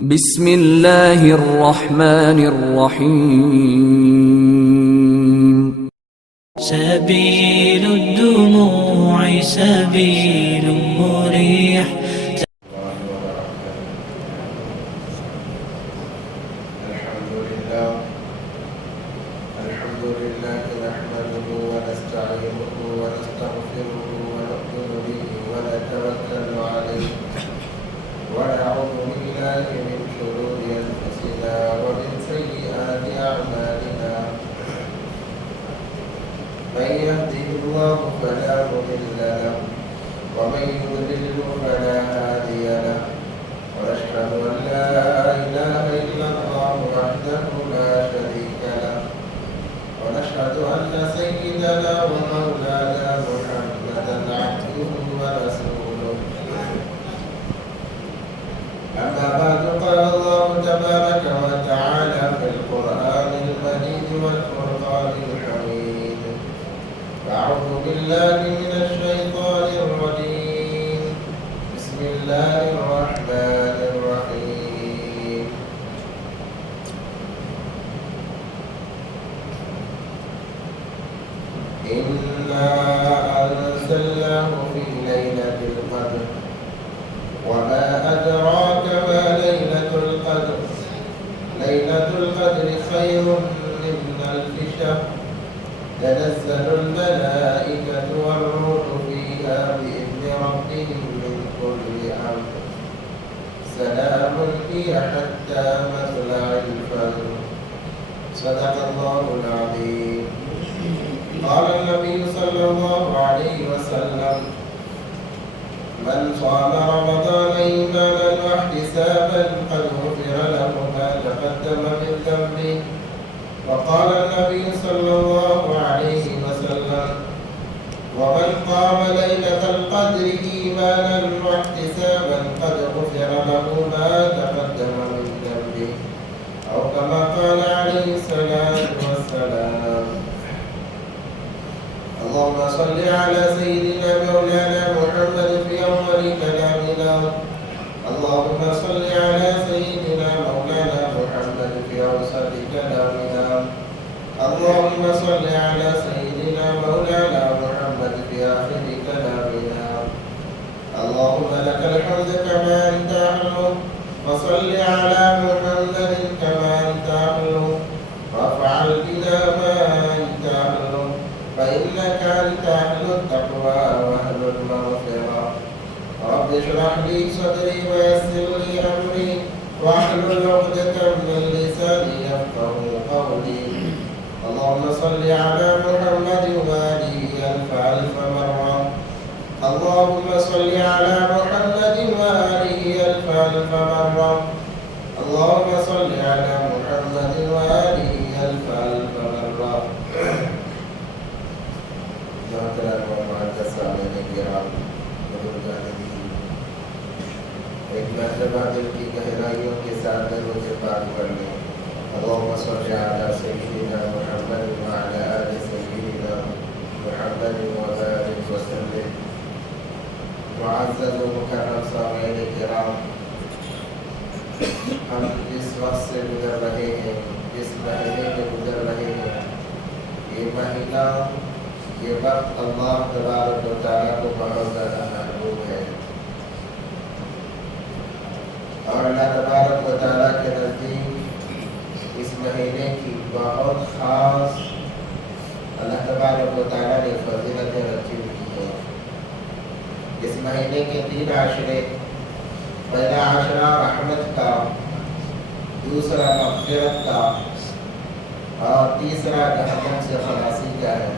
بسم اللہ الرحمن الرحیم سبيل الدموع سبيل مريح. الحمد لله نحمده ونستعينه ونستغفره ونؤمن به ونتوكل عليه ونعوذ بالله من شرور أنفسنا ومن سيئات أعمالنا. من يهده الله فلا مضل له ومن يضلل فلا هادي له، ونشهد أن لا إله إلا الله وحده لا شريك له، ونشهد أن سيدنا ومولانا محمدا عبده ورسوله. أما بعد، قال الله تبارك وتعالى في القرآن المجيد والفرقان الحميد: أعوذ بالله من الشيطان الرجيم، بسم الله الرحمن الرحيم. إنا أنزلناه في ليلة القدر، وما أدراك ما ليلة القدر. ليلة القدر خير من ألف شهر، تنزل الملائكة والروح فيها بإذن ربهم من كل أمر، سلام هي حتى مطلع الفجر. صدق الله العظيم. قال النبي صلى الله عليه وسلم: من صام رمضان إيمانا واحتسابا قد غفر له ما تقدم من ذنبه. وقال النبي صلى الله عليه وسلم: ومن قام ليلة القدر إيمانا واحتسابا قد غفر له ما تقدم من ذنبه، أو كما قال عليه الصلاة والسلام. اللهم صل على سيدنا مولانا محمد في أول كلامنا. اللهم صل على سيدنا مولانا محمد في أوسط كلامنا. اللهم صل على سيدنا مولانا محمد في آخر كلامنا. اللهم لك الحمد كما أنت أهله، وصل على محمد كما أنت أهله، وافعل بنا ما أنت أهله، فإنك أنت أهل التقوى وأهل المغفرة. رب اشرح لي صدري ويسر لي أمري واحلل عقدة من لساني يفقهوا قولي. اللهم صل على محمد وآله ألف ألف مرة. اللهم صل على محمد وآله ألف ألف مرة. اللهم صل على محمد وآله ألف ألف مرة. محترم و معزز سامعین کرام، ایک مرتبہ دل کی گہرائیوں کے ساتھ درود پاک پڑھ لیں: اللهم صل على سيدنا محمد وعلى آل سيدنا محمد وبارك وسلم. معزز و مکرم سامعین کرام، ہم جس وقت سے گزر رہے ہیں، جس مہینے میں گزر رہے ہیں، یہ مہینہ، یہ وقت اللہ تبارک و تعالیٰ کو بہت زیادہ محبوب ہے، اور اللہ تبارک و تعالیٰ کے نزدیک اس مہینے کی بہت خاص اللہ تبارک و تعالیٰ نے فضیلتیں رکھی ہوئی ہیں۔ اس مہینے کے 3 عاشرے، پہلا عاشرہ رحمت کا، دوسرا مغفرت کا، اور تیسرا جہنم سے خلاصی کا ہے۔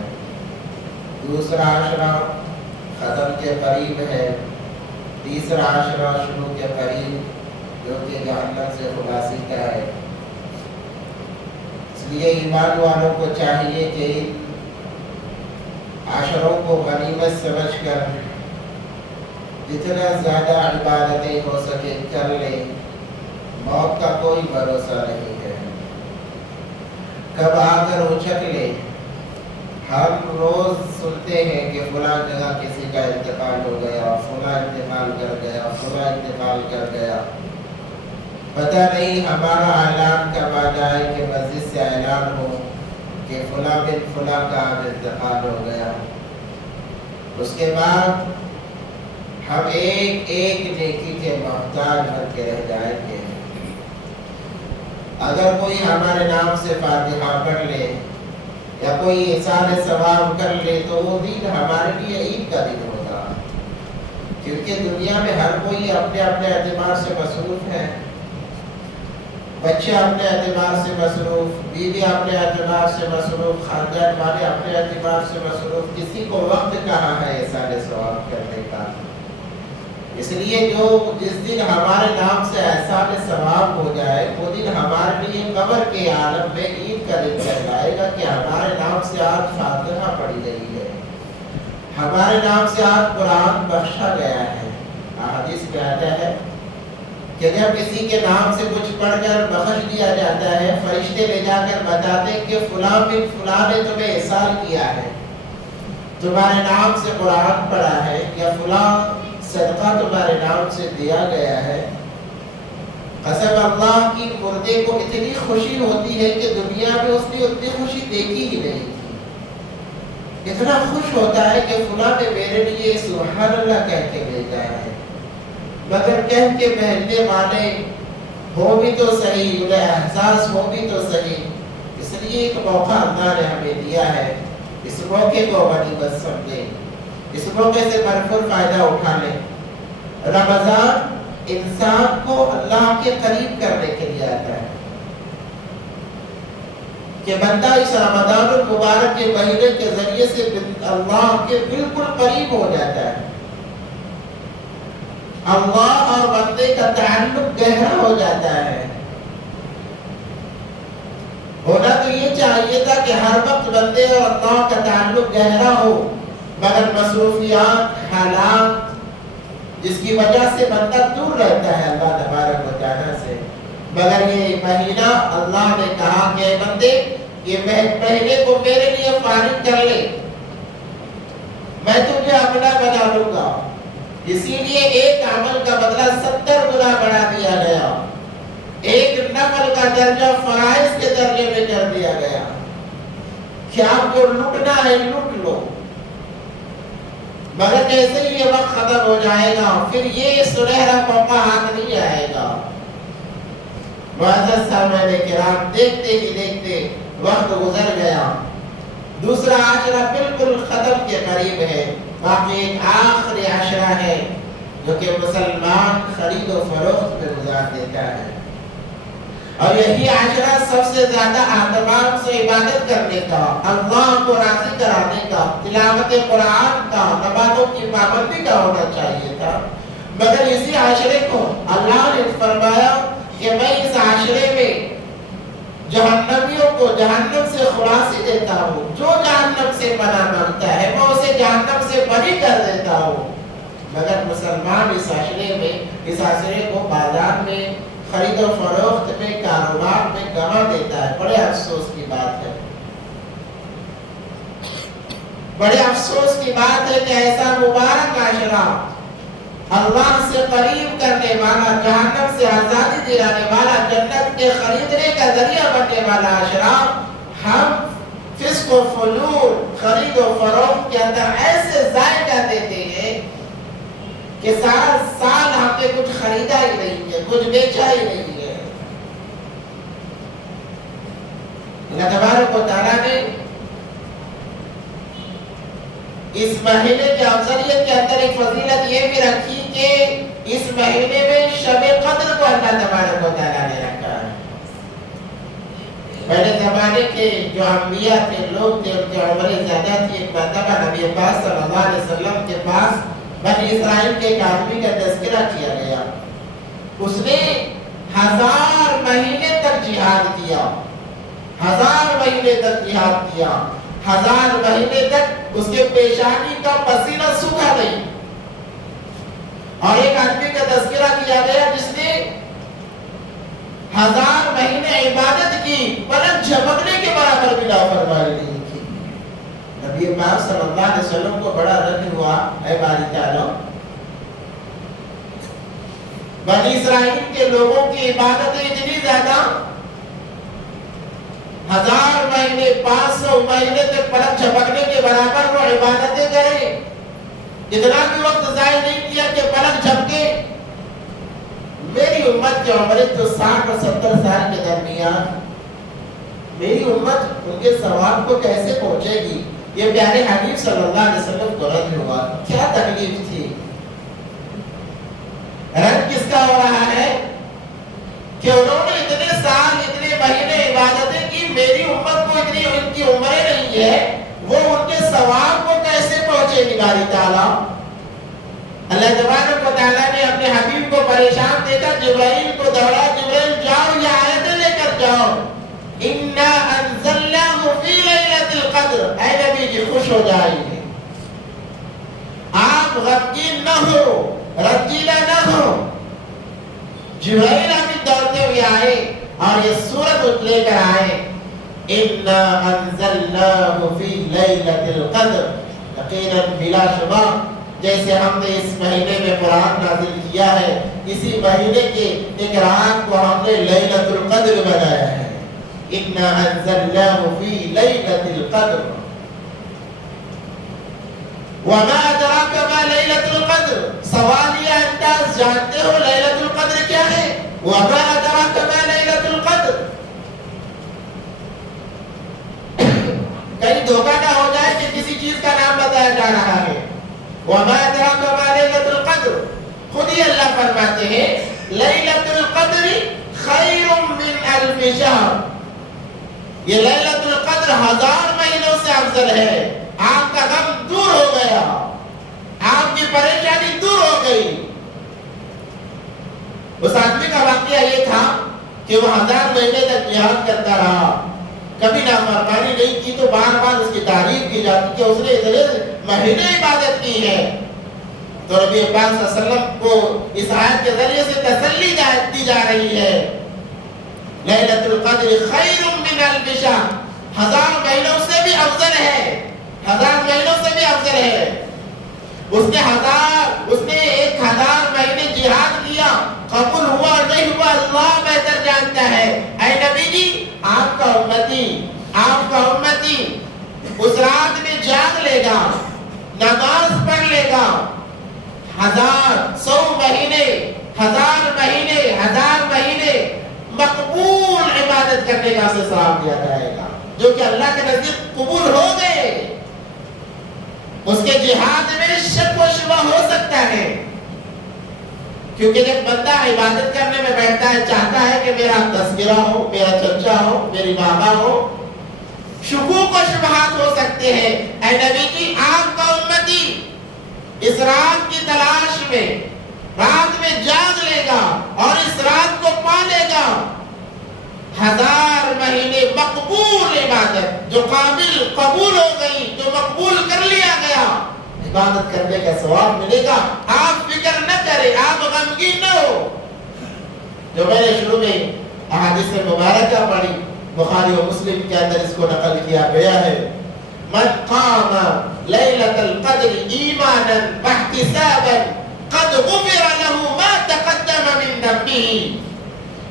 دوسرا عاشرہ ختم کے قریب ہے، تیسرا عاشرہ شروع کے قریب، جو کہ جہنم سے خلاصی کا ہے۔ اس لیے ایمان والوں کو چاہیے کہ عاشروں کو غنیمت سمجھ کر جتنا زیادہ عبادتیں ہو سکے کر لیں۔ موت کا کوئی بھروسہ نہیں ہے، کب آ کر اچک لے۔ ہر روز سنتے ہیں کہ فلاں جگہ کسی کا انتقال ہو گیا، فلاں انتقال کر گیا، فلاں انتقال کر گیا۔ پتہ نہیں ہمارا اعلان کب آ جائے کہ مسجد سے اعلان ہو کہ فلاں بن فلاں کا انتقال ہو گیا. اس کے بعد ہم ایک ایک نیکی کے محتاج بن کے رہ جائیں گے. اگر کوئی ہمارے نام سے فاتحہ پڑھ لے یا کوئی ایصال ثواب کر لے تو وہ دن ہمارے لیے عید کا دن ہوگا، کیونکہ دنیا میں ہر کوئی اپنے اپنے اعتبار سے مصروف ہے. بچے اپنے اعتبار سے مصروف، بیوی اپنے اعتبار سے مصروف، خاندان والے اپنے اعتبار سے مصروف. کسی کو وقت کہاں ہے ایصال ثواب کرنے کا؟ اس لیے جو جس دن ہمارے نام سے ایصال ثواب ہو جائے وہ دن ہمارے لیے قبر کے عالم میں عید کا دن کہلائے گا کہ ہمارے نام سے آج فاتحہ پڑھی گئی ہے، ہمارے نام سے آج قرآن بخشا گیا ہے. حدیث میں آتا ہے کہ جب کسی کے نام سے کچھ پڑھ کر بخش دیا جاتا ہے، فرشتے لے جا کر بتاتے ہیں کہ فلاں بن فلاں نے تمہیں ایصال کیا ہے، تمہارے نام سے قرآن پڑھا ہے، یا فلاں صدقہ تمہارے نام سے دیا گیا ہے. قسم اللہ کی مردے کو اتنی خوشی ہوتی ہے کہ دنیا میں اس نے اتنی خوشی دیکھی ہی نہیں تھی. اتنا خوش ہوتا ہے کہ فلاں نے میرے لیے سبحان اللہ کہہ کے بھیجا ہے، مگر کہہ کے بھیجنے والے ہو بھی تو صحیح، انہیں احساس ہو بھی تو صحیح. اس لیے ایک موقع اللہ نے ہمیں دیا ہے، اس موقع کو غنیمت سمجھیں، اس موقع سے بھرپور فائدہ اٹھا لیں. رمضان انسان کو اللہ کے قریب کرنے کے لیے آتا ہے کہ بندہ اس رمضان المبارک کے مہینے کے ذریعے سے اللہ کے بالکل قریب ہو جاتا ہے. اللہ اور بندے کا تعلق گہرا ہو جاتا ہے. ہونا تو یہ چاہیے تھا کہ ہر وقت بندے اور اللہ کا تعلق گہرا ہو، مگر مصروفیات، حالات جس کی وجہ سے بندہ دور رہتا ہے اللہ تبارک و تعالیٰ سے. مگر یہ مہینہ اللہ نے کہا کہ بندے یہ مہینے کو میرے لیے فارغ کر لے، میں تجھے اپنا بنا لوں گا. اسی لیے ایک عمل کا بدلہ 70 گنا بڑھا دیا گیا، ایک نفل کا درجہ فرائض کے درجے میں کر دیا گیا کہ آپ کو لوٹنا ہے لوٹ لو. مگر جیسے ہی یہ وقت ختم ہو جائے گا پھر یہ سنہرا موقع ہاتھ نہیں آئے گا. معزز سامعین کرام، دیکھتے ہی دیکھتے وقت گزر گیا. دوسرا عشرہ بالکل ختم کے قریب ہے، باقی ایک آخری عشرہ ہے جو کہ مسلمان خرید و فروخت میں گزار دیتا ہے. اور یہی عشرہ سب سے زیادہ اہتمام سے عبادت کرنے کا، اللہ کو راضی کرانے کا، تلاوت قرآن کا، نمازوں کی پابندی کا ہونا چاہیے تھا. مگر اسی عشرے کو اللہ نے فرمایا کہ میں اس عشرے میں جہنمیوں کو جہنم سے خلاصی دیتا ہوں، جو جہنم سے پناہ مانگتا ہے میں اسے جہنم سے بری کر دیتا ہوں. مگر مسلمان اس عشرے میں، اس عشرے کو بازار میں، خرید و فروخت میں، کاروبار میں گنوا دیتا ہے. بڑے افسوس کی بات ہے، بڑے افسوس کی بات ہے کہ ایسا مبارک عشرہ، اللہ سے قریب کرنے والا، جہنم سے آزادی دلانے والا، جنت کے خریدنے کا ذریعہ بننے والا عشرہ، ہم فسق و فجور، خرید و فروخت کے اندر ایسے ذائقہ دیتے ہیں کہ سارا سال ہم نے کچھ خریدا ہی نہیں ہے، کچھ بیچا ہی نہیں ہے. اللہ تبارک و تعالیٰ نے اس مہینے کی افضلیت کے اندر ایک فضیلت یہ بھی رکھی کہ اس مہینے میں شب قدر کو اللہ تبارک و تعالیٰ نے رکھا ہے. پہلے زمانے کے جو انبیاء تھے، لوگ تھے، ان کی عمریں زیادہ تھی. ایک مرتبہ نبی پاک صلی اللہ علیہ وسلم کے پاس بنی اسرائیل کے ایک آدمی کا تذکرہ کیا گیا. اس نے 1000 مہینے تک جہاد کیا، 1000 مہینے تک جہاد کیا، 1000 مہینے تک اس کے پیشانی کا پسینہ سوکھا نہیں. اور ایک آدمی کا تذکرہ کیا گیا جس نے 1000 مہینے عبادت کی، پلک جھپکنے کے برابر بھی لاپرواہی نہیں کی. نبی پاک صلی اللہ علیہ وسلم کو بڑا رنج ہوا، اے باری تعالیٰ بنی اسرائیل کے لوگوں کی عبادتیں اتنی زیادہ، 1000 مہینے 500 مہینے تک پلک جھپکنے کے برابر وہ عبادتیں کریں، اتنا بھی وقت ضائع نہیں کیا کہ پلک جھپکے۔ میری امت کی عمر جو 60 اور 70 سال کے درمیان، میری امت ان کے ثواب کو کیسے پہنچے گی؟ یہ پیارے حبیب صلی اللہ علیہ وسلم کو رد ہوا، کیا تکلیف تھی؟ رد کس کا ہو رہا ہے کہ انہوں نے اتنے سال اتنے مہینے عبادتیں کی، میری امت کو اتنی ان کی عمریں نہیں ہے، وہ ان کے ثواب کو کیسے پہنچے گی؟ باری تعالیٰ اللہ تبارک و تعالیٰ نے اپنے حبیب کو پریشان دیکھا، جبرائیل کو دوڑا، جبرائیل جاؤ یہ آیتیں لے کر جاؤ، اِنَّا أَنزَلْنَاهُ فِي لَيْلَةِ الْقَدْرِ، اے نبی جی خوش ہو جائیے، آپ غمگین نہ ہو، رنجیدہ نہ ہو۔ جبرائیل ابھی دوڑتے ہوئے آئے اور یہ سورت لے کر آئے، اِنَّا أَنزَلْنَاهُ فِي لَيْلَةِ الْقَدْرِ، یقیناً بلا شبہ جیسے ہم نے اس مہینے میں قرآن نازل کیا ہے، اسی مہینے کے ایک رات کو ہم نے لیلۃ القدر بنایا ہے، اِنَّا أَنزَلْنَاهُ فِي لَيْلَةِ الْقَدْرِ وَمَا أَدْرَاكَ مَا لَيْلَةُ الْقَدْرِ، سوالیہ انداز جانتے ہو لیلۃ القدر کیا ہے؟ وَمَا أَدْرَاكَ مَا لَيْلَةُ الْقَدْرِ، کہیں دھوکہ نہ ہو جائے کہ کسی چیز کا نام بتایا جا رہا ہے۔ وَمَا أَدْرَاكَ مَا لَيْلَةُ الْقَدْرِ، خود ہی اللہ فرماتے ہیں لیلۃ القدر خیر من الف شہر، یہ لیلۃ القدر 1000 مہینوں سے افضل ہے۔ آپ کا غم دور ہو گیا، آپ کی پریشانی دور ہو گئی۔ اس آدمی کا واقعہ یہ تھا کہ وہ 1000 مہینے تک جہاد کرتا رہا، کبھی نافرمانی نہیں کی تو بار بار اس کی تعریف کی جاتی کہ اس نے اتنے مہینے عبادت کی ہے۔ تو نبی پاک صلی اللہ علیہ وسلم کو اس آیت کے ذریعے سے تسلی دی جا رہی ہے، لیلۃ القدر خیر من الف شہر، 1000 مہینوں سے بھی افضل ہے، 1000 مہینوں سے بھی افضل ہے۔ اس نے 1000 مہینے جہاد کیا، قبول ہوا اور نہیں ہوا اللہ بہتر جانتا ہے۔ اے نبی جی آپ کا امتی اس رات میں جاگ لے گا، نماز پڑھ لے گا، 1000 مہینے مقبول عبادت کرنے کا اسے ثواب دیا جائے گا، جو کہ اللہ کے نزدیک قبول ہو گئے۔ اس کے جہاد میں شک و شبہ ہو سکتا ہے، کیونکہ جب بندہ عبادت کرنے میں بیٹھتا ہے چاہتا ہے کہ میرا تذکرہ ہو، میرا چرچا ہو، میری بابا ہو، شکوک و شبہات ہو سکتے ہیں۔ اے نبی جی آپ کا امتی اس رات کی تلاش میں رات میں جاگ لے گا اور اس رات کو پا لے گا، 1000 مہینے مقبول عبادت جو قابل قبول ہو گئی، جو مقبول کر لیا گیا، عبادت کرنے کا ثواب ملے گا۔ آپ فکر نہ کریں، آپ غمگین نہ ہو۔ جو میں نے شروع میں احادیث مبارکہ پڑھی، بخاری و مسلم کے اندر اس کو نقل کیا گیا ہے، من قام لیلۃ القدر ایمانا واحتسابا قد غفر له ما تقدم من ذنبه،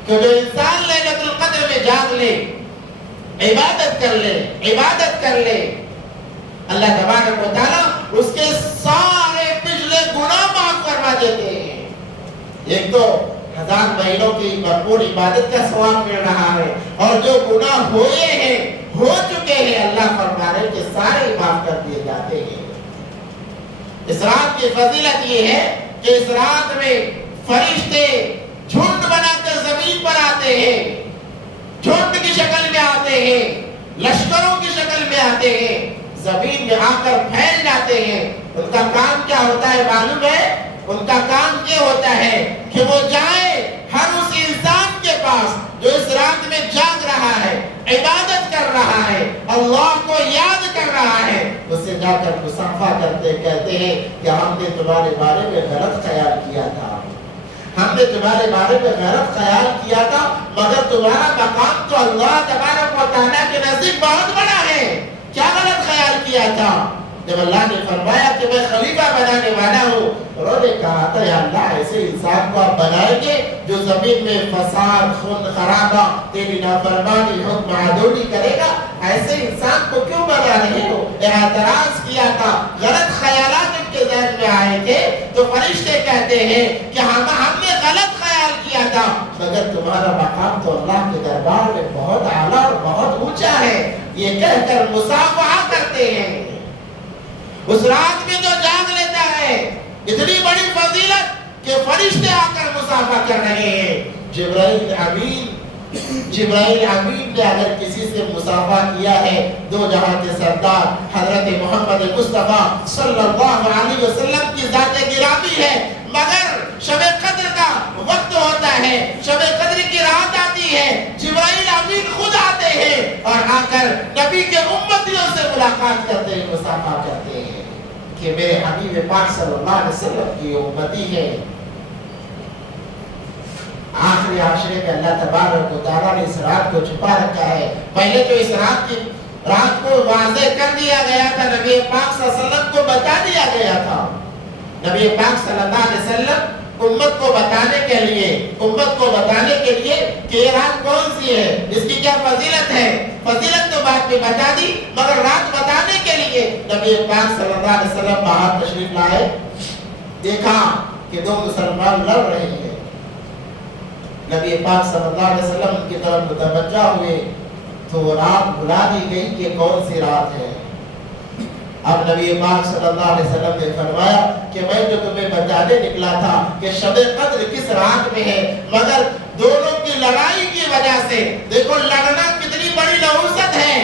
کہ جو انسان لیلۃ القدر میں جاگ لے، عبادت کر لے، اللہ تبارک و تعالیٰ اس کے سارے پچھلے گناہ معاف فرما دیتے ہیں۔ ایک تو 1000 مہینوں کی مقبول عبادت کا ثواب مل رہا ہے، اور جو گناہ ہو چکے ہیں اللہ فرما رہے کہ سارے معاف کر دیے جاتے ہیں۔ اس رات کی فضیلت یہ ہے کہ اس رات میں فرشتے جھنڈ بنا کر زمین پر آتے ہیں، جھنڈ کی شکل میں آتے ہیں، لشکروں کی شکل میں آتے ہیں، زمین میں آ کر پھیل جاتے ہیں۔ ان کا کام کیا ہوتا ہے معلوم ہے؟ ان کا کام یہ ہوتا ہے کہ وہ جائے ہر اس انسان کے پاس جو اس رات میں جاگ رہا ہے، عبادت کر رہا ہے، اللہ کو یاد کر رہا ہے، اس سے جا کر مصافحہ کرتے کہتے ہیں کہ ہم نے تمہارے بارے میں غلط خیال کیا تھا، مگر تمہارا مقام تو اللہ تبارک و تعالیٰ کے نزدیک بہت بڑا ہے، کیا غلط خیال کیا تھا؟ جب اللہ نے فرمایا کہ میں خلیفہ بنانے والا ہوں، انہوں نے کہا تھا یا اللہ ایسے انسان کو آپ بنائیں گے جو زمین میں فساد، خون خرابہ، تیری نافرمانی، حکم عدولی کرے گا؟ ایسے انسان کو کیوں بنا رہے ہو؟ اعتراض کیا تھا، غلط خیالات ان کے ذہن میں آئے تھے، تو فرشتے کہتے ہیں کہ ہم نے غلط خیال کیا تھا، مگر تمہارا مقام تو اللہ کے دربار میں بہت اعلیٰ اور بہت اونچا ہے، یہ کہہ کر مصافحہ کرتے ہیں۔ اس رات میں جو جاگ لیتا ہے، اتنی بڑی فضیلت کہ فرشتے آ کر مصافحہ کر رہے ہیں۔ جبرائیل امین نے اگر کسی سے مصافحہ کیا ہے، دو جہاں کے سردار حضرت محمد مصطفیٰ صلی اللہ علیہ وسلم کی ذات گرامی ہے، مگر شب قدر کا وقت ہوتا ہے، شب قدر کی رات آتی ہے، جبرائیل امین خود آتے ہیں اور آ کر نبی کے امتیوں سے ملاقات کرتے ہیں، مصافحہ کرتے ہیں کہ میرے حبیب پاک صلی اللہ علیہ وسلم کی امتی ہے۔ آخری عشرے میں اللہ تبارک و تعالیٰ نے اس رات کو چھپا رکھا ہے۔ پہلے تو اس رات کو واضح کر دیا گیا تھا، نبی پاک صلی اللہ علیہ وسلم کو بتا دیا گیا تھا۔ نبی پاک صلی اللہ علیہ وسلم امت کو بتانے کے لیے کہ یہ رات کون سی ہے، اس کی کیا فضیلت ہے، فضیلت تو بعد میں بتا دی، مگر رات بتانے کے لیے نبی پاک صلی اللہ علیہ وسلم باہر تشریف لائے، دیکھا کہ دو مسلمان لڑ رہے ہیں۔ نبی پاک صلی اللہ علیہ وسلم ان کی طرف متوجہ ہوئے تو رات بلا دی گئی کہ کون سی رات ہے۔ اب نبی پاک صلی اللہ علیہ وسلم نے فرمایا کہ میں جو تمہیں بتانے نکلا تھا کہ شب قدر کس رات میں ہے، مگر دونوں کی لڑائی کی وجہ سے، دیکھو لڑنا کتنی بڑی نحوست ہے،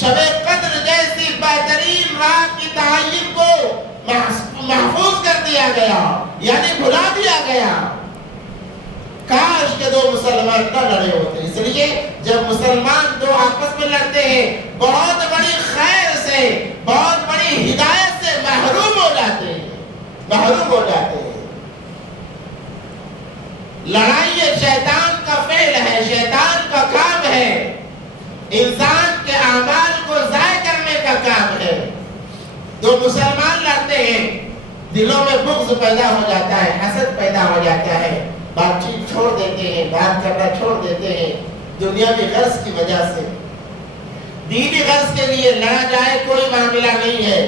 شب قدر جیسی بہترین رات کی تعین کو محفوظ کر دیا گیا، یعنی بھلا دیا گیا۔ کاش کہ دو مسلمان نہ لڑے ہوتے۔ اس لیے جب مسلمان دو آپس میں لڑتے ہیں، بہت بڑی خیر سے، بہت بڑی ہدایت سے محروم ہو جاتے ہیں۔ لڑائی یہ شیطان کا فعل ہے، شیطان کا کام ہے، انسان کے اعمال کو ضائع کرنے کا کام ہے۔ دو مسلمان لڑتے ہیں، دلوں میں بغض پیدا ہو جاتا ہے، حسد پیدا ہو جاتا ہے، بات چیت چھوڑ دیتے ہیں، بات کرنا چھوڑ دیتے ہیں، دنیاوی غرض کی وجہ سے۔ دینی غرض کے لیے لڑا جائے کوئی معاملہ نہیں ہے،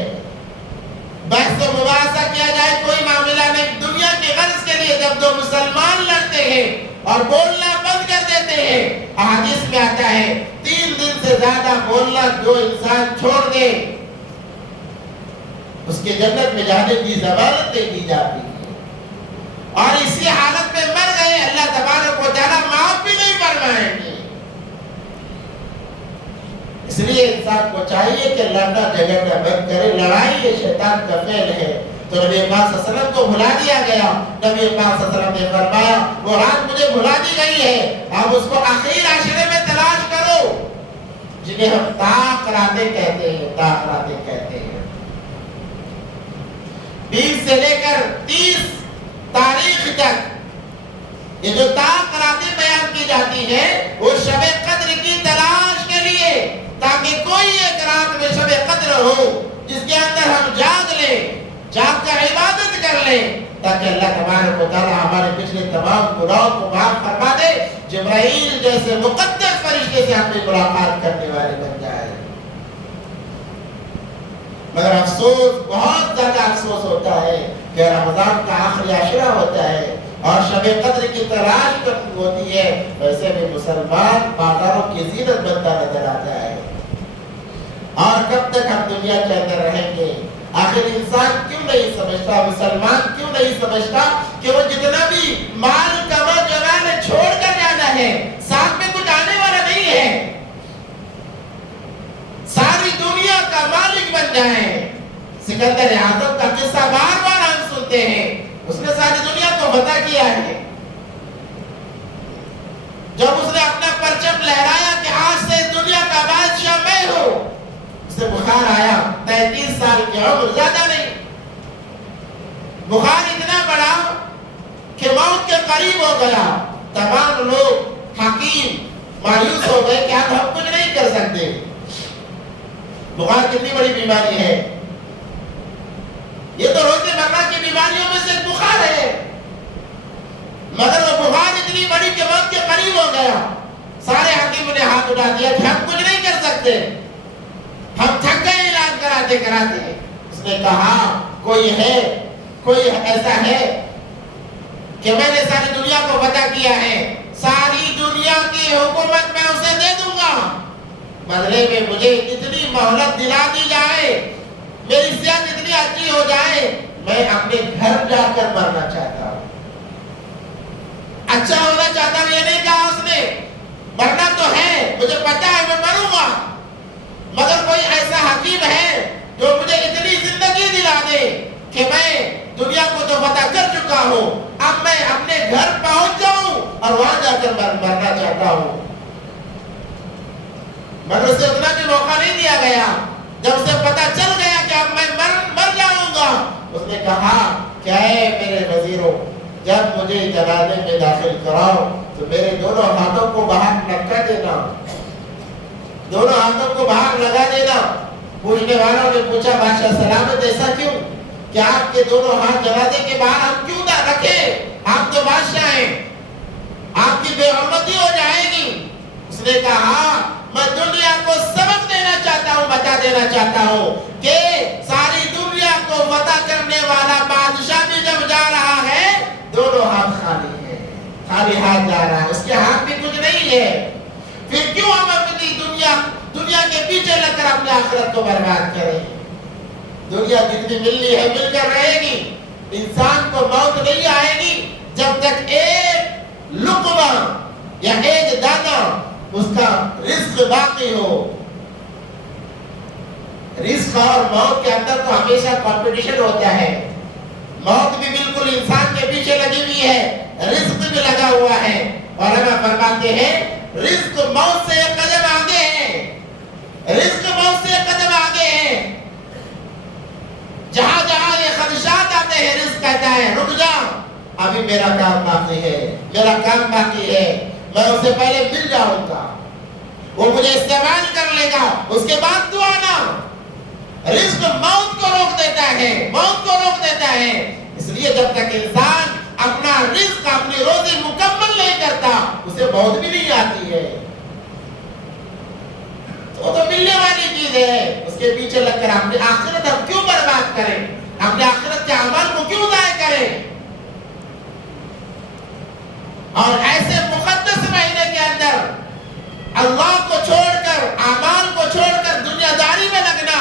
بحث و مباحثہ کیا جائے کوئی معاملہ نہیں، دنیا کی غرض کے لیے جب دو مسلمان لڑتے ہیں اور بولنا بند کر دیتے ہیں، احادیث میں آتا ہے 3 دن سے زیادہ بولنا جو انسان چھوڑ دے اس کے جنت میں جانے کی ضمانت دے دی جاتی ہے، اور اسی حالت میں مر گئے اللہ تبارک و تعالیٰ معاف بھی نہیں فرمائیں گے۔ اس لیے انسان کو چاہیے کہ لڑنا جھگڑنا بند کرے، لڑائی یہ شیطان کا فعل ہے۔ تو نبی پاک صلی اللہ علیہ وسلم کو بھلا دیا گیا، نبی پاک صلی اللہ علیہ وسلم نے فرمایا وہ رات مجھے بھلا دی گئی ہے، اب اس کو آخری عشرے میں تلاش کرو، جنہیں ہم طاق راتیں کہتے ہیں، طاق راتیں کہتے ہیں۔ 20 سے لے کر 30 تاریخ تک یہ جو طاق راتیں بیان کی جاتی ہے وہ شب قدر کی تلاش کے لیے، تاکہ کوئی ایک رات میں شب قدر ہو جس کے اندر ہم جاگ لیں، جاگ کر عبادت کر لیں، تاکہ اللہ تبارک و تعالیٰ ہمارے پچھلے تمام گناہوں کو معاف فرما دے، جبرائیل جیسے مقدس فرشتے سے ہمیں ملاقات کرنے والے بن جائے۔ مگر افسوس، بہت زیادہ افسوس ہوتا ہے کہ رمضان کا آخری عشرہ ہوتا ہے اور شب قدر کی تلاش ہوتی ہے، ویسے بھی مسلمان بازاروں کی زینت بنتا نظر آتا ہے۔ اور کب تک ہم دنیا کے اندر رہیں گے؟ آخر انسان کیوں نہیں سمجھتا، مسلمان کیوں نہیں سمجھتا کہ وہ جتنا بھی مال کما جمع چھوڑ کر جانا ہے، ساتھ میں کچھ آنے والا نہیں ہے، ساری دنیا کا مالک بن جائے۔ سکندر اعظم کا قصہ بار بار ہم سنتے ہیں، اس نے ساری دنیا کو فتح کیا ہے۔ جب اس نے اپنا پرچم لہرایا کہ آج سے دنیا کا بادشاہ میں ہوں، اسے بخار آیا، 33 سال کی عمر، زیادہ نہیں، بخار اتنا بڑا کہ موت کے قریب ہو گیا۔ تمام لوگ حکیم مایوس ہو گئے کہ ہم کچھ نہیں کر سکتے۔ بخار کتنی بڑی بیماری ہے، یہ تو روزمرہ کی بیماریوں میں سے بخار ہے، مگر وہ بخار اتنی بڑی کہ موت کے قریب ہو گیا، سارے حکیموں نے ہاتھ اٹھا دیا کہ ہم کچھ نہیں کر سکتے، ہم تھک گئے علاج کراتے کراتے۔ اس نے کہا کوئی ہے، کوئی ایسا ہے کہ میں نے ساری دنیا کو فتح کیا ہے، ساری دنیا کی حکومت میں اسے دے دوں گا، بدلے میں مجھے اتنی مہلت دلا دی جائے، میری صحت اتنی اچھی ہو جائے، میں اپنے گھر جا کر مرنا چاہتا ہوں۔ اچھا ہونا چاہتا ہوں یہ نہیں کہا اس نے، مرنا تو ہے، مجھے پتا ہے میں مروں گا، مگر کوئی ایسا حکیم ہے جو مجھے اتنی زندگی دلا دے کہ میں دنیا کو تو فتح کر چکا ہوں، اب میں اپنے گھر پہنچ جاؤں اور وہاں جا کر مرنا چاہتا ہوں۔ مگر اسے اتنا بھی موقع نہیں دیا گیا، جب اسے پتا چل گیا کہ اب میں مر جاؤں گا، اس نے کہا کیا ہے میرے وزیروں، جب مجھے جنازے میں داخل کراؤ تو میرے دونوں ہاتھوں کو باہر لٹکا دینا، دونوں ہاتھوں کو باہر لگا دینا۔ پوچھنے والوں نے پوچھا بادشاہ سلامت ایسا کیوں کہ آپ کے دونوں ہاتھ جنازے کے باہر ہم کیوں نہ رکھیں، آپ تو بادشاہ ہیں، آپ کی بے حرمتی ہو جائے گی۔ اس نے کہا میں دنیا کو سبق دینا چاہتا ہوں، بتا دینا چاہتا ہوں کہ ساری دنیا کو فتح کرنے والا بادشاہ بھی جب جا رہا ہے دونوں ہاتھ خالی ہیں، خالی ہاتھ جا رہا ہے، اس کے ہاتھ بھی کچھ نہیں ہے، پھر کیوں ہم اپنی دنیا کے پیچھے لگ کر اپنے آخرت کو برباد کریں؟ دنیا جتنی ملنی ہے مل کر رہے گی، انسان کو موت نہیں آئے گی جب تک ایک لقمہ یا ایک دانہ اس کا رزق باقی ہو۔ رزق اور موت کے اندر تو ہمیشہ کمپٹیشن ہوتا ہے، موت بھی بالکل انسان کے پیچھے لگی ہوئی ہے، رزق بھی لگا ہوا ہے، اور ہمیں فرماتے ہیں رزق موت سے ایک قدم آگے ہے، رزق موت سے ایک قدم آگے ہے۔ جہاں جہاں یہ خدشات آتے ہیں رزق کہتا ہے رک جا، ابھی میرا کام باقی ہے، میرا کام باقی ہے، میں اسے پہلے مل جاؤں گا، وہ مجھے استعمال کر لے گا، اس کے بعد تو آنا۔ رزق موت کو روک دیتا ہے، موت کو روک دیتا ہے، اس لیے جب تک انسان اپنا رزق اپنی روزی مکمل نہیں کرتا اسے موت بھی نہیں آتی ہے۔ وہ تو ملنے والی چیز ہے، اس کے پیچھے لگ کر اپنی آخرت ہم کیوں برباد کریں، اپنے آخرت کے اعمال کو کیوں ضائع کریں؟ اور ایسے مقدس مہینے کے اندر اللہ کو چھوڑ کر، اعمال کو چھوڑ کر دنیا داری میں لگنا،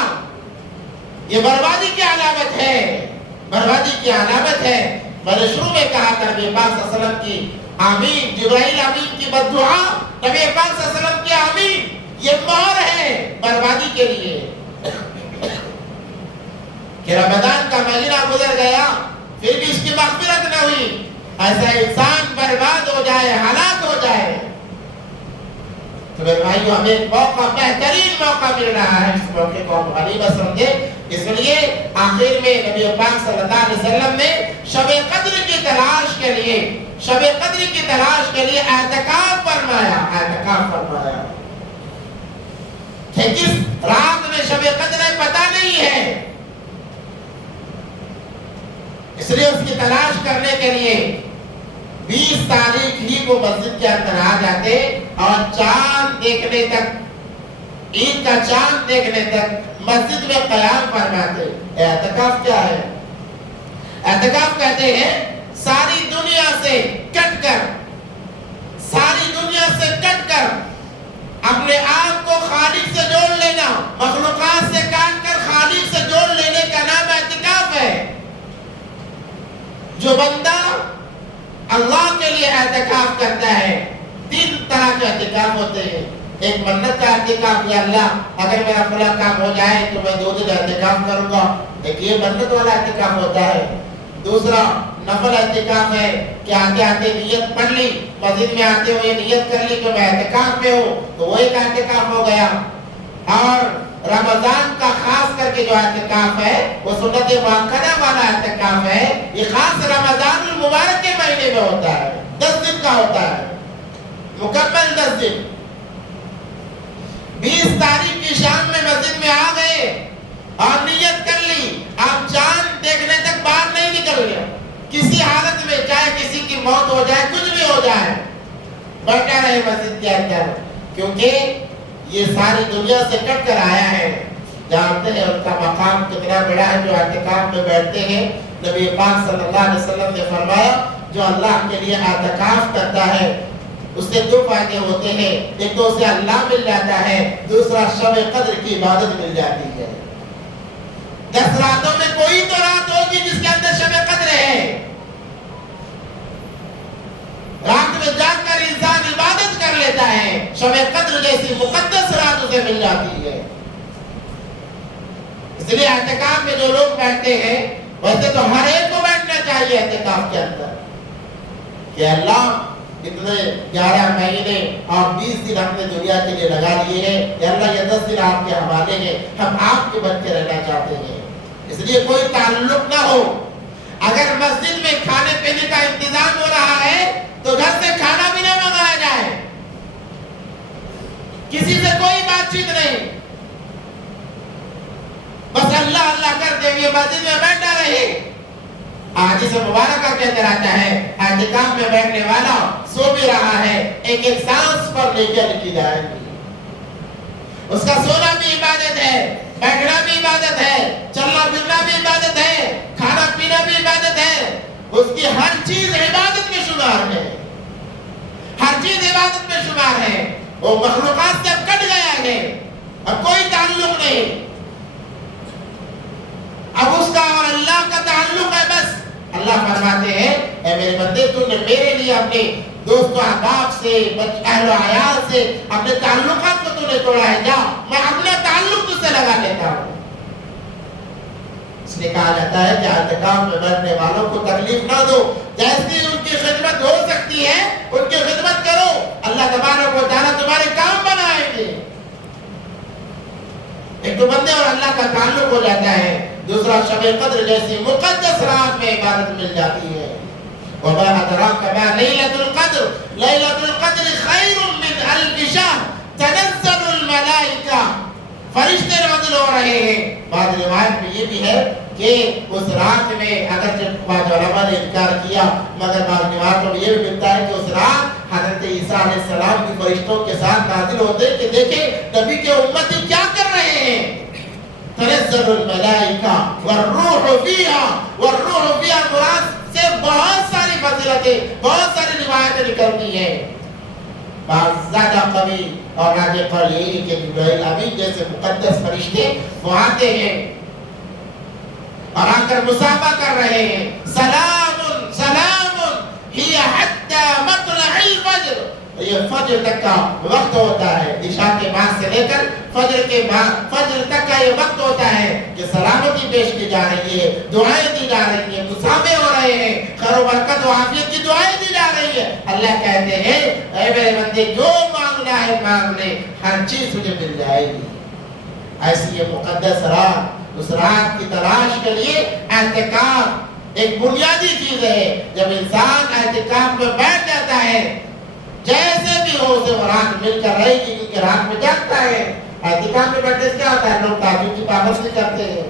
یہ بربادی کی علامت ہے، بربادی کی علامت ہے۔ میں نے شروع میں کہا تھا نبی پاک صلی اللہ علیہ وسلم کی آمین، جبرائیل آمین کی بددعا، نبی پاک صلی اللہ علیہ وسلم کی آمین، یہ مہر ہے بربادی کے لیے کہ رمضان کا مہینہ گزر گیا پھر بھی اس کی مغفرت نہ ہوئی، ایسا انسان برباد ہو جائے، ہلاک ہو جائے۔ تو میرے بھائیو ہمیں ایک موقع، بہترین موقع مل رہا ہے، اس موقع کو ہم غنیمت سمجھے، اس لیے آخر میں نبی پاک صلی اللہ علیہ وسلم نے شب قدر کی تلاش کے لیے، شب قدر کی تلاش کے لیے اعتکاف فرمایا، اعتکاف فرمایا کہ کس رات میں شب قدر ہے پتہ نہیں ہے، اس لیے اس کی تلاش کرنے کے لیے 20 تاریخ ہی کو مسجد کے اندر آ جاتے اور چاند دیکھنے تک، عید کا چاند دیکھنے تک مسجد میں قیام فرماتے۔ اعتکاف کیا ہے؟ اعتکاف کہتے ہیں ساری دنیا سے کٹ کر، ساری دنیا سے کٹ کر اپنے آپ کو خالق سے جوڑ لینا، مخلوقات سے کاٹ کر خالق سے جوڑ لینے کا نام اعتکاف ہے۔ جو بندہ اللہ کے لیے اعتکاف کرتا ہے، 3 طرح کے اعتکاف ہوتے ہیں۔ ایک منت کا اعتکاف، یا اللہ اگر میرا فلاں کام ہو جائے تو میں 2 دن اعتکاف کروں گا، ایک یہ منت والا اعتکاف ہوتا ہے۔ دوسرا نفل اعتکاف ہے کہ آتے آتے نیت پڑھ لی، مسجد میں آتے ہوئے نیت کر لی کہ میں اعتکاف میں ہوں، تو وہ ایک اعتکاف ہو گیا۔ اور رمضان کا خاص کر کے جو اعتکاف ہے وہ سنت مؤکدہ والا اعتکاف ہے، یہ خاص رمضان المبارک کے مہینے میں ہوتا ہے، 10 دن کا ہوتا ہے، مکمل 10 دن۔ 20 تاریخ کی شام میں مسجد میں آ گئے اور نیت کر لی، آپ چاند دیکھنے جائے، کسی کی موت ہو جائے، کچھ بھی ہو جائے، بیٹھا رہے مسجد کے اندر، کیونکہ یہ ساری دنیا سے کٹ کر آیا ہے۔ جانتے ہیں ان کا مقام کتنا بڑا ہے جو اعتکاف میں بیٹھتے ہیں۔ نبی پاک صلی اللہ علیہ وسلم نے فرمایا جو اللہ کے لیے اعتکاف کرتا ہے اس سے دو فائدے ہوتے ہیں، ایک تو اسے اللہ مل جاتا ہے، دوسرا شب قدر کی عبادت مل جاتی ہے۔ 10 راتوں میں کوئی تو رات ہوگی جس کے اندر شب قدر ہے، رات میں جاگ کر انسان عبادت کر لیتا ہے، شب قدر جیسی مقدس رات اسے مل جاتی ہے۔ اس لیے اعتکاف میں جو لوگ بیٹھتے ہیں ویسے تو ہر ایک کو بیٹھنا چاہیے اعتکاف کے اندر، کہ اللہ اتنے 11 مہینے اور 20 دن ہم نے دنیا کے لیے لگا لیے ہیں، یا اللہ یہ 10 دن آپ کے حوالے ہیں، ہم آپ کے بن کے رہنا چاہتے ہیں۔ اس لیے کوئی تعلق نہ ہو، اگر مسجد میں کھانے پینے کا انتظام ہو رہا ہے تو گھر سے کھانا بھی نہ منگایا جائے، کسی سے کوئی بات چیت نہیں، بس اللہ اللہ کرتے ہوئے مسجد میں بیٹھا رہے۔ حدیث مبارکہ کے اندر آتا ہے اعتکاف میں بیٹھنے والا سو بھی رہا ہے، ایک ایک سانس پر نیکیاں لکھی جائے گی۔ اس کا سونا بھی عبادت ہے، بیٹھنا بھی عبادت ہے، چلنا پھرنا بھی عبادت ہے، کھانا پینا بھی عبادت ہے، اس کی ہر چیز عبادت میں شمار ہے، ہر چیز عبادت میں شمار ہے۔ وہ مخلوقات سے کٹ گیا ہے، اب کوئی تعلق نہیں، اب اس کا اور اللہ کا تعلق ہے بس۔ اللہ فرماتے ہیں اے میرے بندے تو نے میرے لیے اپنے دوست و احباب سے، اہل و عیال سے اپنے تعلقات کو تو نے توڑا ہے، جا میں اپنا تعلق تجھ سے لگا لیتا ہوں۔ اس لیے کہا جاتا ہے کہ اعتکاف میں بیٹھنے والوں کو تکلیف نہ دو، جیسی ان کی خدمت ہو سکتی ہے ان کی خدمت کرو، اللہ تبارک و تعالیٰ تمہارے کام بنائیں گے۔ ایک تو بندے اور اللہ کا تعلق ہو جاتا ہے، دوسرا شب قدر جیسی مقدس رات میں عبادت مل جاتی ہے۔ وَمَا أَدْرَاكَ مَا لَيْلَةُ الْقَدْرِ لَيْلَةُ الْقَدْرِ خَيْرٌ مِّنْ أَلْفِ شَهْرٍ تَنَزَّلُ الْمَلَائِكَةُ، فرشتے نازل ہو رہے ہیں۔ بعض روایت میں یہ بھی ہے کہ اس رات میں اگرچہ بعض علماء نے انکار کیا مگر بعض روایتوں میں یہ بھی ملتا ہے کہ اس رات حضرت عیسیٰ علیہ السلام کی فرشتوں کے ساتھ نازل ہوتے کہ دیکھیں نبی کے امتی کیا کر رہے ہیں۔ تنزل الملائکہ والروح فیہا، والروح فیہا مراد سے بہت ساری فضیلتیں، بہت ساری روایتیں نکلتی ہیں۔ بعض زیادہ قوی اور راجح قول یہی کہ جبرائیل امین جیسے مقدس فرشتے وہ آتے ہیں اور آ کر مصافحہ کر رہے ہیں۔ سلام سلام ہی حتی مطلع الفجر، یہ فجر تک کا وقت ہوتا ہے، عشاء کے بعد سے لے کر فجر کے بعد فجر تک کا یہ وقت ہوتا ہے کہ سلامتی پیش کی جا رہی ہے، دعائیں دی جا رہی ہیں، مصافحے ہو رہے ہیں، خیر و برکت و عافیت کی دعائیں دی جا رہی ہے۔ اللہ کہتے ہیں اے میرے بندے جو مانگنا ہے مانگ لے، ہر چیز تجھے مل جائے گی۔ ایسی یہ مقدس رات، اس رات کی تلاش کے لیے اعتکاف ایک بنیادی چیز ہے۔ جب انسان اعتکاف میں بیٹھ جاتا ہے جیسے بھی ہو اسے وہ رات مل کر رہے گی، کیونکہ رات میں جاگتا ہے۔ اعتکاف میں بیٹھنے سے کیا ہوتا ہے، لوگ تہجد کی پابندی کرتے ہیں۔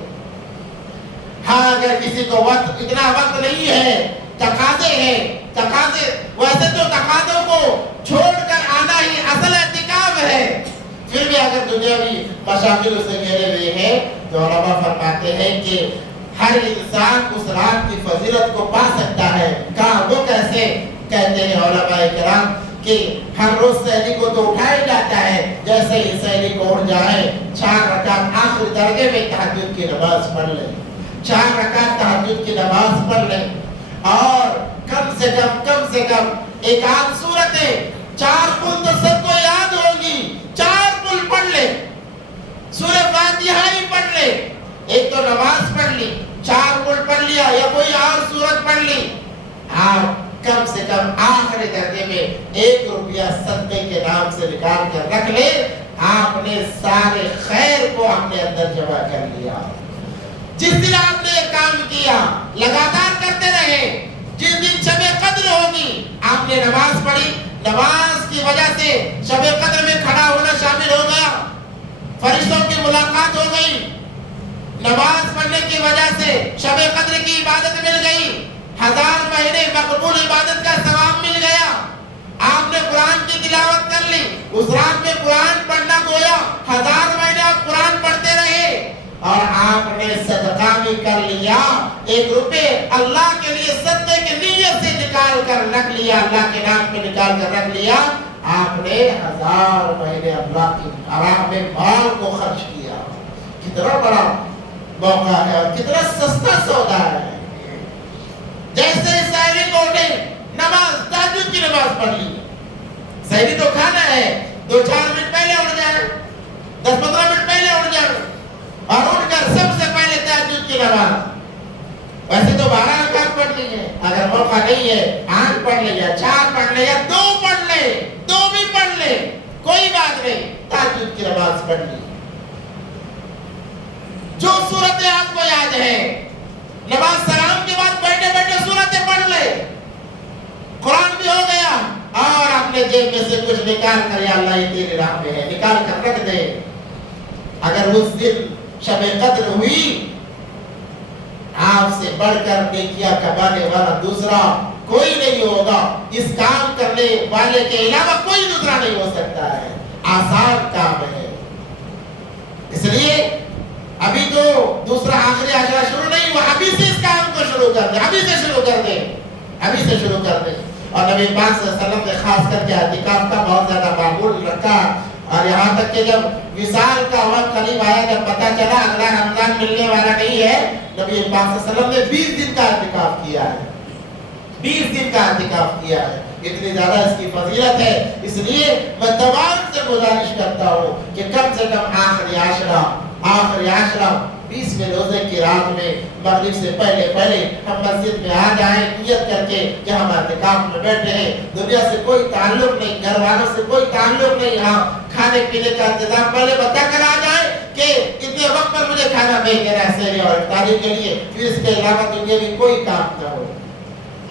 ہاں اگر کسی کو وقت اتنا وقت نہیں ہے، تقاضے ہیں، تقاضے ویسے تو تقاضوں کو چھوڑ کر آنا ہی اصل اعتکاف ہے، پھر بھی اگر دنیاوی مشاغل سے گھیرے ہوئے ہیں تو علماء فرماتے ہیں کہ ہر انسان اس رات کی فضیلت کو پا سکتا ہے۔ کہاں وہ کیسے؟ کہتے ہیں علماء کرام کہ ہر روز سحری کو تو اٹھایا جاتا ہے، جیسے ہی سحری کو اٹھ جائے 4 رکعت آخری درجے میں تہجد کی نماز پڑھ لیں، 4 رکعت تہجد کی نماز پڑھ لیں، اور کم سے کم ایک آدھ سورتیں 4 کل تو سب کو یاد ہوگی، 4 کل پڑھ لیں، سورہ فاتحہ ہی پڑھ لیں۔ ایک تو نماز پڑھ لی، 4 کل پڑھ لیا یا کوئی اور سورت پڑھ لی، آپ کم سے کم آخری درجے میں 1 روپیہ صدقے کے نام سے نکال کر رکھ لے، آپ نے سارے خیر کو اپنے اندر جمع کر لیا۔ جس دن آپ نے یہ کام کیا لگاتار کرتے رہے، جس دن شب قدر ہوگی آپ نے نماز پڑھی، نماز کی وجہ سے شب قدر میں کھڑا ہونا شامل ہو گیا، فرشتوں کی ملاقات ہو گئی، نماز پڑھنے کی وجہ سے شب قدر کی عبادت مل گئی، 1000 مہینے مقبول عبادت کا ثواب مل گیا. آپ نے قرآن کی تلاوت کر لی, اس رات میں قرآن پڑھنا گویا 1000 مہینے آپ قرآن پڑھتے رہے, اور آپ نے صدقہ بھی کر لیا. 1 روپے اللہ کے لیے صدقے کی نیت سے نکال کر رکھ لیا, اللہ کے نام پہ نکال کر رکھ لیا. آپ نے 1000 مہینے اللہ کی راہ میں مال کو خرچ کیا. کتنا بڑا موقع ہے اور کتنا سستا سودا ہے. جیسے سحری کو اٹھے, نماز تہجد کی نماز پڑھ لی. سحری تو کھانا ہے, 2-4 منٹ پہلے اٹھ جائیں, 10-15 منٹ پہلے اٹھ جائیں, اور اٹھ کر سب سے پہلے تہجد کی نماز. ویسے تو 12 رکعت پڑھ لی ہے, اگر موقع نہیں ہے 8 پڑھ لے یا 4 پڑھ لے یا 2 پڑھ لے, 2 بھی پڑھ لے, کوئی بات نہیں, تہجد کی نماز پڑھ لی. جو سورتیں آپ کو یاد ہے, نماز سلام کے بعد بیٹھے بیٹھے سورتیں پڑھ لے, قرآن بھی ہو گیا, اور اپنے جیب میں سے کچھ نکال کر, یا اللہ یہ تیری راہ میں ہے, نکال کر رکھ دے. اگر اس دن شب قدر ہوئی, آپ سے بڑھ کر نیکیاں کمانے والا دوسرا کوئی نہیں ہوگا. اس کام کرنے والے کے علاوہ کوئی دوسرا نہیں ہو سکتا ہے. آسان کام ہے. اس لیے ابھی تو دوسرا آخری عشرہ شروع نہیں ہوا, ابھی سے اس کام کو شروع کر دیں, ابھی سے شروع کر دیں, ابھی سے شروع کر دیں. اور نبی پاک صلی اللہ علیہ وسلم نے خاص کر کے اعتکاف کا بہت زیادہ معمول رکھا, اور یہاں تک کہ جب وصال کا وقت قریب آیا, جب پتہ چلا اگلا رمضان ملنے والا نہیں ہے, نبی پاک صلی اللہ علیہ وسلم نے 20 دن کا اعتکاف کیا ہے. 20 دن کا اعتکاف کیا ہے. اتنی زیادہ اس کی فضیلت ہے. اس لیے میں تمام سے گزارش کرتا ہوں کہ کم سے کم آخری عشرہ 20ویں روزے کی رات میں مغرب سے پہلے ہم مسجد میں آ جائیں, نیت کر کے کہ ہم اعتکاف میں بیٹھے ہیں. دنیا سے کوئی تعلق نہیں, گھر والوں سے کوئی تعلق نہیں. ہاں, کھانے پینے کا انتظام پہلے بتا کر آ جائیں کہ اتنے وقت پر مجھے کھانا بھیج دینا ہے سحری اور افطاری کے لیے, پھر اس کے علاوہ دنیا میں کوئی کام نہ ہو.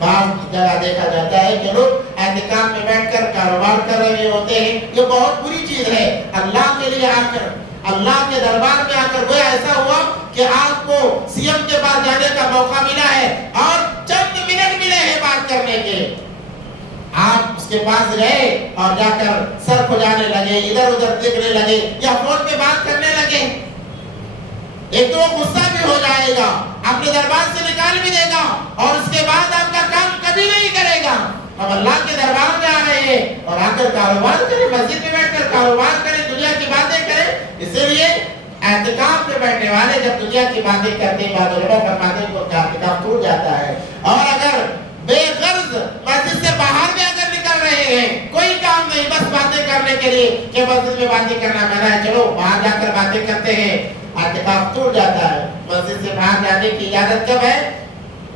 بعض جگہ دیکھا جاتا ہے کہ لوگ اعتکاف میں بیٹھ کر کاروبار کر رہے ہوتے ہیں. یہ بہت بری چیز ہے. اللہ کے لیے آ کر, اللہ کے دربار میں آ کر گویا ایسا ہوا کہ آپ کو سی ایم کے پاس جانے کا موقع ملا ہے اور چند منٹ ملے ہیں بات کرنے کے. آپ اس کے پاس گئے اور جا کر سر کھجانے لگے, ادھر ادھر دیکھنے لگے, یا فون پہ بات کرنے لگے. ایک تو وہ غصہ بھی ہو جائے گا, اپنے دربار سے نکال بھی دے گا, اور اس کے بعد آپ کا کام کبھی نہیں کرے گا. ہم اللہ کے دربار میں آ رہے ہیں اور آ کر کاروبار کریں, مسجد میں بیٹھ کر کاروبار کریں, دنیا کی باتیں کریں. اسی لیے اعتکاف میں بیٹھنے والے جب دنیا کی باتیں کرتے ہیں, بعض علماء فرماتے ہیں کہ اعتکاف ٹوٹ جاتا ہے. اور اگر بے غرض مسجد سے باہر بھی اگر نکل رہے ہیں, کوئی کام نہیں, بس باتیں کرنے کے لیے کہ مسجد میں باتیں کرنا منع ہے, چلو باہر جا کر باتیں کرتے ہیں, اعتکاف ٹوٹ جاتا ہے. مسجد سے باہر جانے کی اجازت کب ہے؟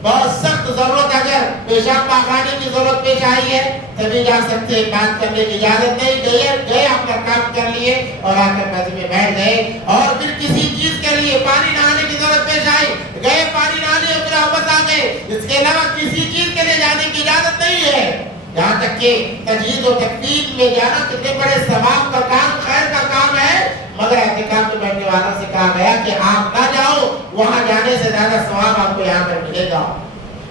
بہت سخت ضرورت, اگر پیشاب پاخانے کی ضرورت پیش آئی ہے تبھی جا سکتے. بات کرنے کی اجازت نہیں. گئے اپنا کام کر لیے اور آ کر مسجد میں بیٹھ گئے. اور پھر کسی چیز کے لیے پانی نہانے کی ضرورت پیش آئی, گئے پانی نہا لیے, پھر واپس آ گئے. اس کے علاوہ کسی چیز کے لیے جانے کی اجازت نہیں ہے. یہاں تک کہ تجہیز و تکفین میں جانا کتنے بڑے ثواب کا کام, خیر کا کام ہے, مگر اعتکاف میں بیٹھنے والوں سے کہا گیا کہ آپ نہ جاؤ, وہاں جانے سے زیادہ ثواب آپ کو یہاں پر ملے گا.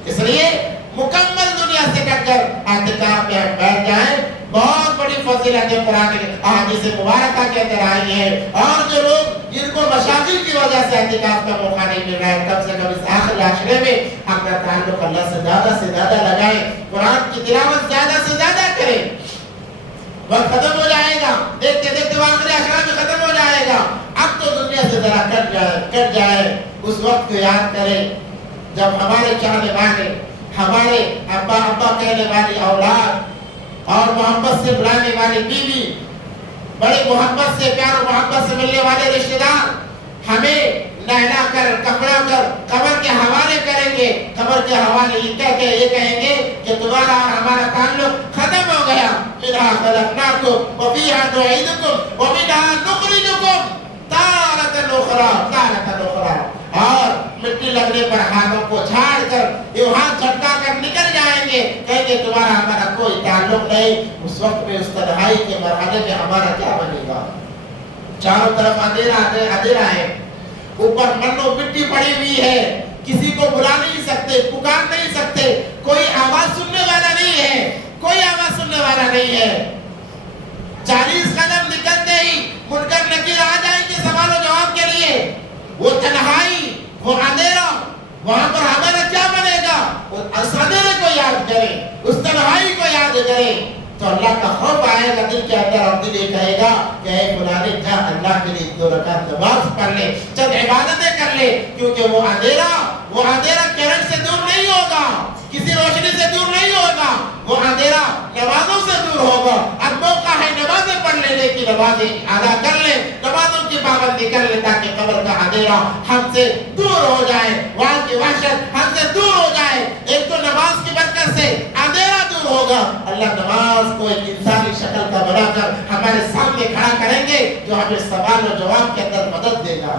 اس لیے مکمل دنیا سے کٹ کر اعتکاف میں بیٹھ جائیں. بہت بڑی فضیلت ہے قرآن کی احادیث مبارکہ کے اندر آئی ہے. اور جو لوگ جن کو مشاغل کی وجہ سے اعتکاف کا موقع نہیں مل رہا ہے, کم سے کم اس آخری عشرے میں اپنا تعلق اللہ سے زیادہ لگائیں, قرآن کی تلاوت زیادہ سے زیادہ کریں. وقت ختم ہو جائے گا, دیکھتے دیکھتے آخری عشرہ میں ختم ہو جائے گا. اب تو دنیا سے ذرا کٹ جائے. اس وقت کو یاد کریں جب ہمارے چاہنے والے, ہمارے ابا کہنے والی اولاد, اور محبت سے بلانے والی بیوی, بڑی محبت سے, پیار و محبت سے ملنے والے رشتہ دار ہمیں نہلا کر کپڑا کر قبر کے حوالے کریں گے. قبر کے حوالے یہ کہیں گے کہ تمہارا اور ہمارا تعلق ختم ہو گیا. منها خلقناکم وفیہا نعیدکم ومنها نخرجکم تارة أخرى. اور مٹی لگنے پر ہاتھوں کو جھاڑ کر یہ ہاتھ جھٹکا کر نکل جائیں گے, کہیں گے تمہارا ہمارا کوئی تعلق نہیں. اس وقت میں, اس تنہائی کے مرحلے میں ہمارا کیا بنے گا؟ چاروں طرف اندھیرا ہے, اوپر منو مٹی پڑی ہوئی ہے, کسی کو بلا نہیں سکتے، پکار نہیں سکتے، کوئی آواز سننے والا نہیں ہے، کوئی آواز سننے والا نہیں ہے۔ 40 قدم نکلتے ہی منکر نکیر آ جائیں گے سوال و جواب کے لیے۔ وہ تنہائی، وہ اندھیرا، وہاں پر ہمارا کیا بنے گا؟ اس اندھیرے کو یاد کریں، اس تنہائی کو یاد کریں تو اللہ کا خوف آئے گا دل کے اندر، اور دل یہ کہے گا کہ اے فلانے جا اللہ کے لیے 2 رکعت نماز پڑھ لے، چند عبادتیں کر لے، کیونکہ وہ اندھیرا کرنٹ سے دور نہیں ہوگا، کسی روشنی سے دور نہیں ہوگا، وہ اندھیرا نمازوں سے دور ہوگا۔ اب موقع ہے نمازیں پڑھ لینے کی، نمازیں ادا کر لیں، نمازوں کی پابندی کر لیں تاکہ قبر کا اندھیرا ہم سے دور ہو جائے، وہاں کی وحشت ہم سے دور ہو جائے۔ ایک تو نماز کی برکت سے اندھیرا دور ہوگا، اللہ نماز کو ایک انسانی شکل کا بنا کر ہمارے سامنے کھڑا کریں گے جو ہمیں سوال و جواب کے اندر مدد دے گا۔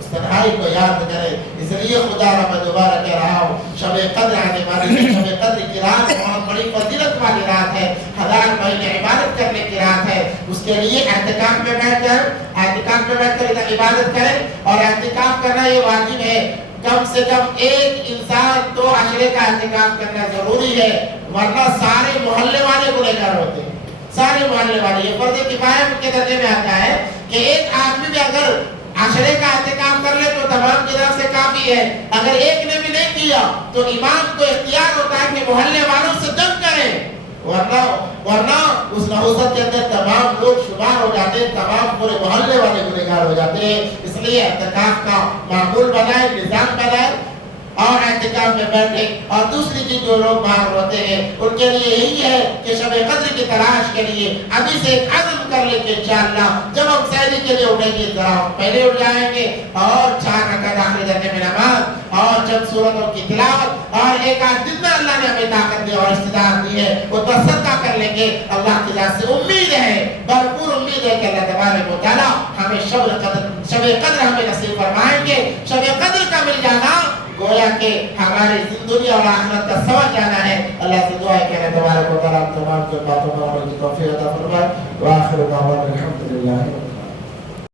اس تنہائی کو یاد کریں۔ اس لیے خدا را میں دوبارہ کہہ رہا ہوں، شب قدر آنے والی ہے، شب قدر کی رات بہت بڑی فضیلت والی رات ہے، 1000 مہینے عبادت کرنے کی رات ہے۔ اس کے لیے اعتکاف میں بیٹھ کر عبادت کریں، اور اعتکاف کرنا یہ واجب ہے۔ کم سے کم ایک انسان 2 عشرے کا اعتکاف کرنا ضروری ہے، ورنہ سارے محلے والے گنہگار ہوتے ہیں، سارے محلے والے۔ یہ فرض کفایہ کے درجے میں آتا ہے کہ ایک آدمی بھی اگر عشرے کا اعتکاف کر لے تو تمام کی طرف سے کافی ہے۔ اگر ایک نے بھی نہیں کیا تو امام کو اختیار ہوتا ہے کہ محلے والوں سے جنگ کرے، ورنہ اس نحوست کے اندر تمام لوگ شمار ہو جاتے ہیں، تمام پورے محلے والے گنہگار ہو جاتے ہیں۔ اس لیے اعتکاف کا معمول بنائے، نظام بنائے اور اعتکاف میں بیٹھے۔ اور دوسری چیز جو لوگ باہر ہوتے ہیں ان کے لیے یہی ہے کہ شب قدر کی تلاش کے لیے ابھی سے ایک عزم کر لیں کہ انشاءاللہ جب ہم سحری کے لیے اٹھیں گے ذرا پہلے اٹھ جائیں گے، اور 4 رکعت آخری درجے میں نماز اور چند سورتوں کی تلاوت، اور ایک آدھ جتنا اللہ نے ہمیں طاقت دی اور استطاعت دی ہے وہ صدقہ کر لیں گے۔ اللہ کی ذات سے امید ہے، بھرپور امید ہے کہ اللہ تبارک و تعالیٰ ہمیں شب قدر ہمیں نصیب فرمائیں گے۔ شب قدر کا مل جانا گویا کہ ہماری دنیا اور آخرت کا سمجھ جانا ہے۔ اللہ سے دعا ہے کہ اللہ تبارک و تعالیٰ تمام کے باتوں پر عمل کی توفیق عطا فرمائے۔ وآخر دعوانا الحمدللہ۔